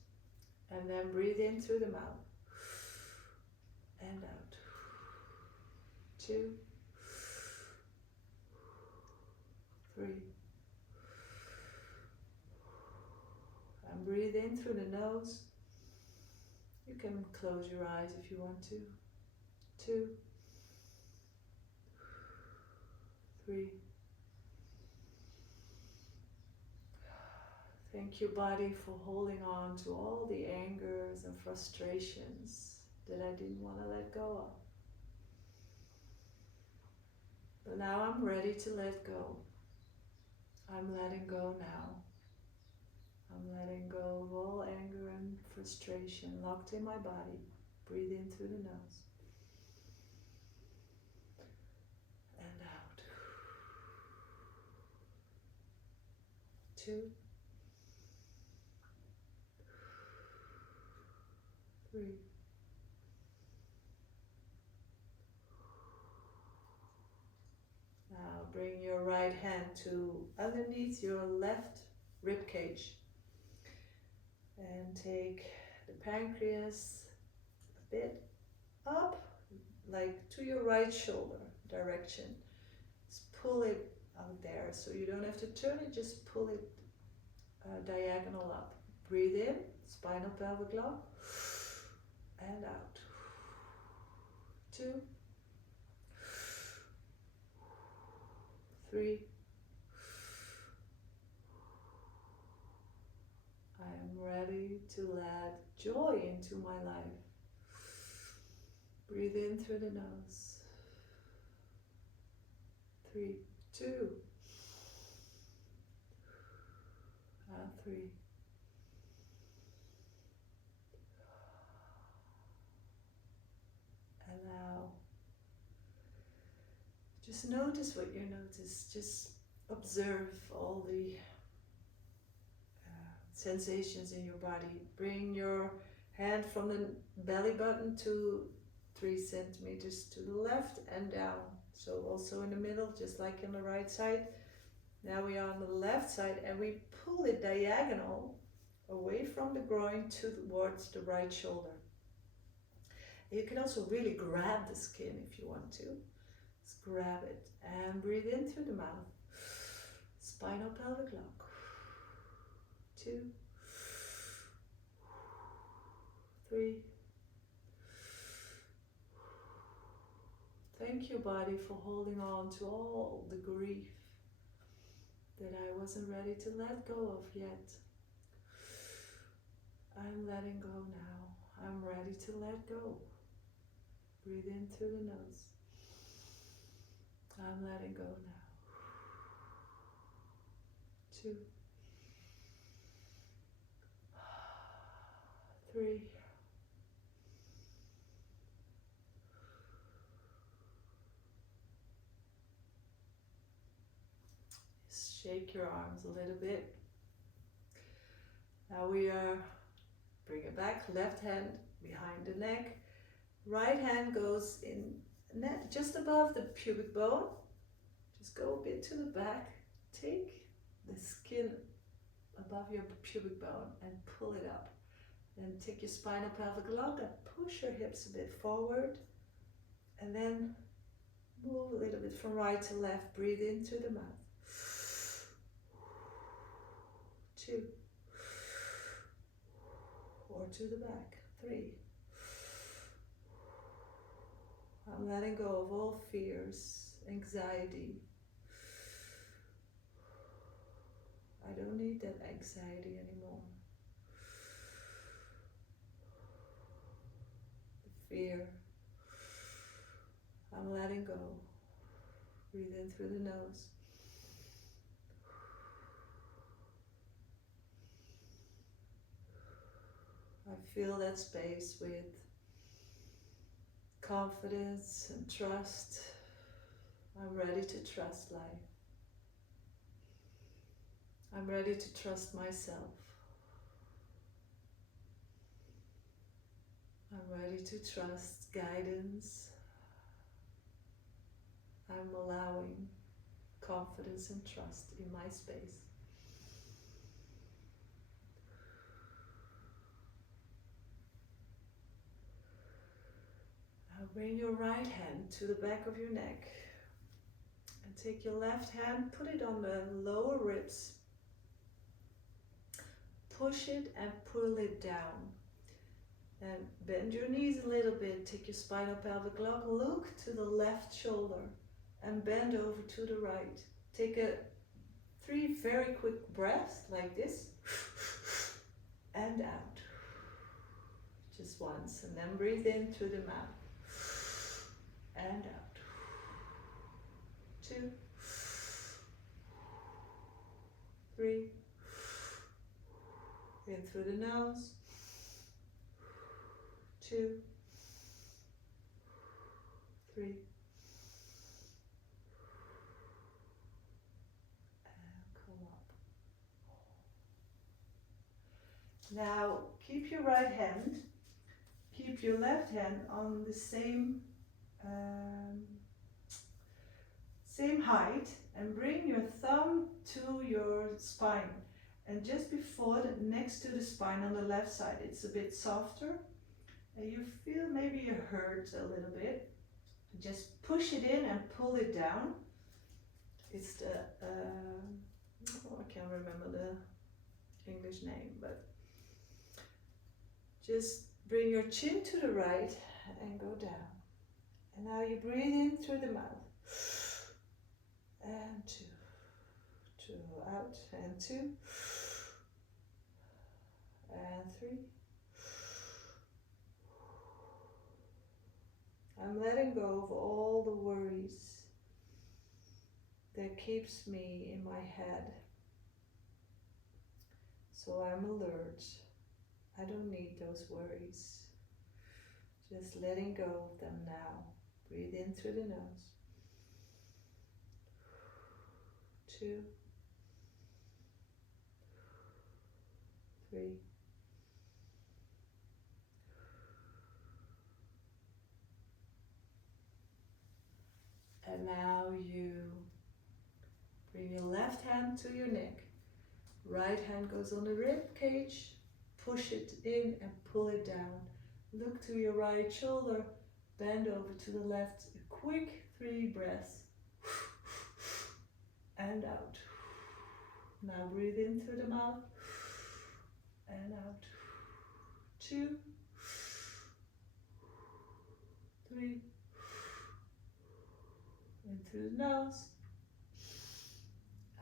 And then breathe in through the mouth. And out. 2, 3. And breathe in through the nose. You can close your eyes if you want to. 2, 3. Thank you, body, for holding on to all the angers and frustrations that I didn't want to let go of. But now I'm ready to let go. I'm letting go now. I'm letting go of all anger and frustration locked in my body. Breathe in through the nose. And out. 2, 3. Now bring your right hand to underneath your left rib cage and take the pancreas a bit up, like to your right shoulder direction. Just pull it out there, so you don't have to turn it, just pull it diagonal up. Breathe in, spinal pelvic lock, and out. 2, 3. I am ready to let joy into my life. Breathe in through the nose. 3, 2, and 3. And now, just notice what you notice. Just observe all the sensations in your body. Bring your hand from the belly button to 3 centimeters to the left and down. So also in the middle, just like on the right side. Now we are on the left side and we pull it diagonal away from the groin towards the right shoulder. You can also really grab the skin if you want to. Just grab it and breathe in through the mouth. Spinal pelvic lock. 2, 3. Thank you, body, for holding on to all the grief that I wasn't ready to let go of yet. I'm letting go now. I'm ready to let go. Breathe in through the nose. I'm letting go now. 2, 3. Shake your arms a little bit. Now we are, bring it back, left hand behind the neck. Right hand goes in just above the pubic bone. Just go a bit to the back. Take the skin above your pubic bone and pull it up. Then take your spinal pelvic log and push your hips a bit forward. And then move a little bit from right to left. Breathe in through the mouth. 2. Or to the back. 3. I'm letting go of all fears, anxiety. I don't need that anxiety anymore. The fear. I'm letting go. Breathe in through the nose. I fill that space with confidence and trust. I'm ready to trust life. I'm ready to trust myself. I'm ready to trust guidance. I'm allowing confidence and trust in my space. Now bring your right hand to the back of your neck and take your left hand, put it on the lower ribs. Push it and pull it down. And bend your knees a little bit. Take your spinal pelvic log. Look to the left shoulder and bend over to the right. Take 3 very quick breaths like this. And out. Just once. And then breathe in through the mouth. And out. 2. 3. In through the nose. 2. 3. And come up. Now keep your right hand, keep your left hand on the same height, and bring your thumb to your spine. And just before, next to the spine on the left side, it's a bit softer. And you feel maybe it hurts a little bit. Just push it in and pull it down. It's the, I can't remember the English name, but just bring your chin to the right and go down. And now you breathe in through the mouth. And 2. 2 out, and 2. And 3. I'm letting go of all the worries that keeps me in my head. So I'm alert. I don't need those worries. Just letting go of them now. Breathe in through the nose. 2. 3. And now you bring your left hand to your neck. Right hand goes on the rib cage. Push it in and pull it down. Look to your right shoulder. Bend over to the left. A quick 3 breaths. And out. Now breathe in through the mouth. And out. 2. 3. In through the nose,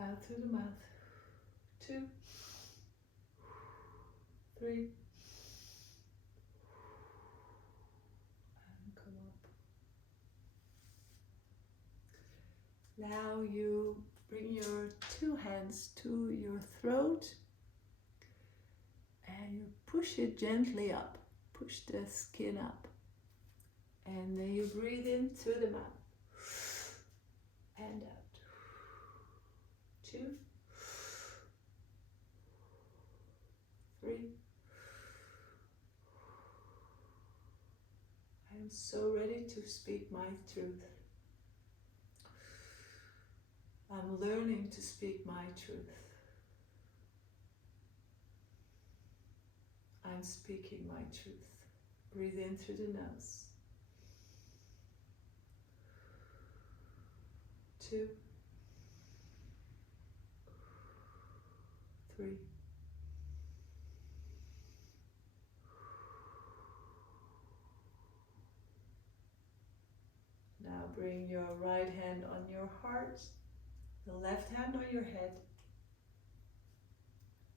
out through the mouth. 2, 3, and come up. Now you bring your 2 hands to your throat and you push it gently up. Push the skin up. And then you breathe in through the mouth. And out. 2, 3. I am so ready to speak my truth. I'm learning to speak my truth. I'm speaking my truth. Breathe in through the nose. 2, 3. Now bring your right hand on your heart, the left hand on your head,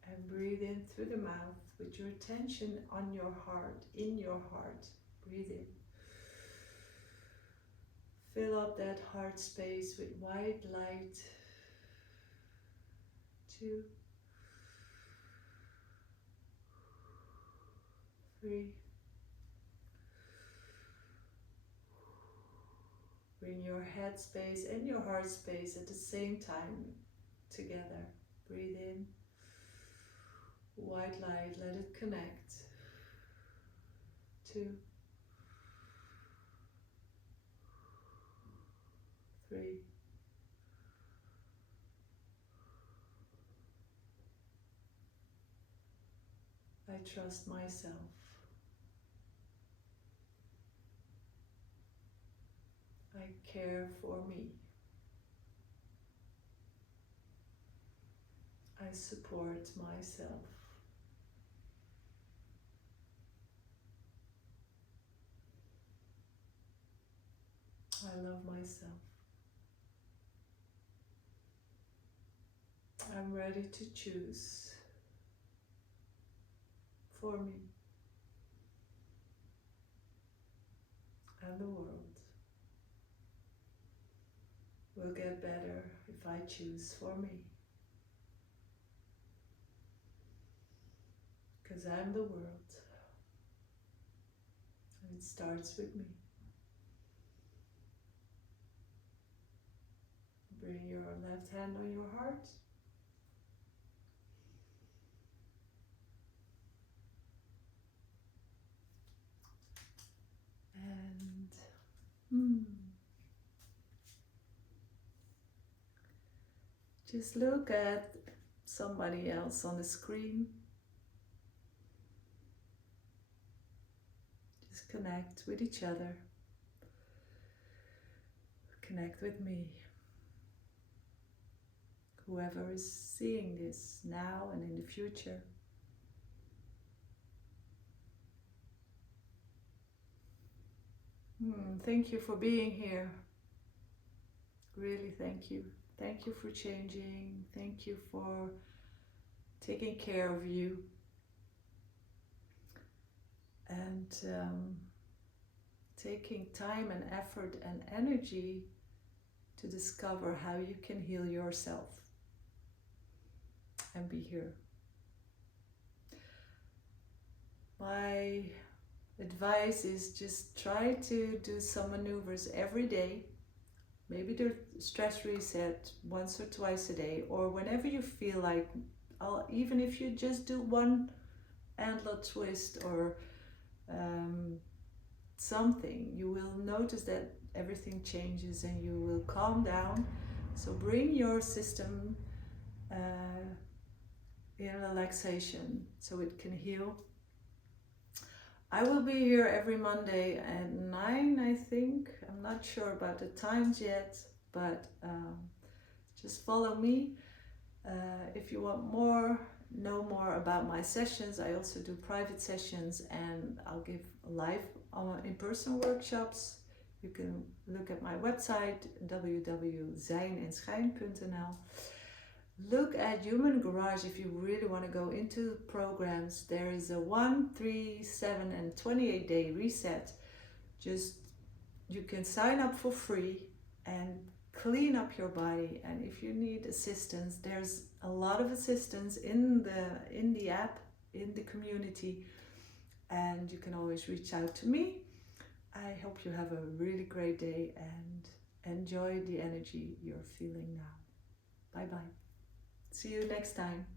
and breathe in through the mouth with your attention on your heart, in your heart. Breathe in. Fill up that heart space with white light. 2, 3. Bring your head space and your heart space at the same time together. Breathe in. White light, let it connect. 2, 3. I trust myself. I care for me. I support myself. I love myself. I'm ready to choose for me and the world. Will get better if I choose for me. Because I'm the world. And it starts with me. Bring your left hand on your heart. And just look at somebody else on the screen. Just connect with each other. Connect with me. Whoever is seeing this now and in the future. Thank you for being here. Really, thank you. Thank you for changing. Thank you for taking care of you. And taking time and effort and energy to discover how you can heal yourself and be here. My advice is just try to do some maneuvers every day. Maybe the stress reset once or twice a day, or whenever you feel like, even if you just do one antler twist or something, you will notice that everything changes and you will calm down. So bring your system in relaxation so it can heal. I will be here every Monday at 9, I think. I'm not sure about the times yet, but just follow me. If you want know more about my sessions, I also do private sessions, and I'll give live in-person workshops. You can look at my website, www.zijnenschijn.nl. Look at Human Garage if you really want to go into programs. There is a 1, 3, 7 and 28 day reset. You can sign up for free and clean up your body. And if you need assistance, there's a lot of assistance in the app, in the community, and you can always reach out to me. I hope you have a really great day and enjoy the energy you're feeling now. Bye bye. See you next time.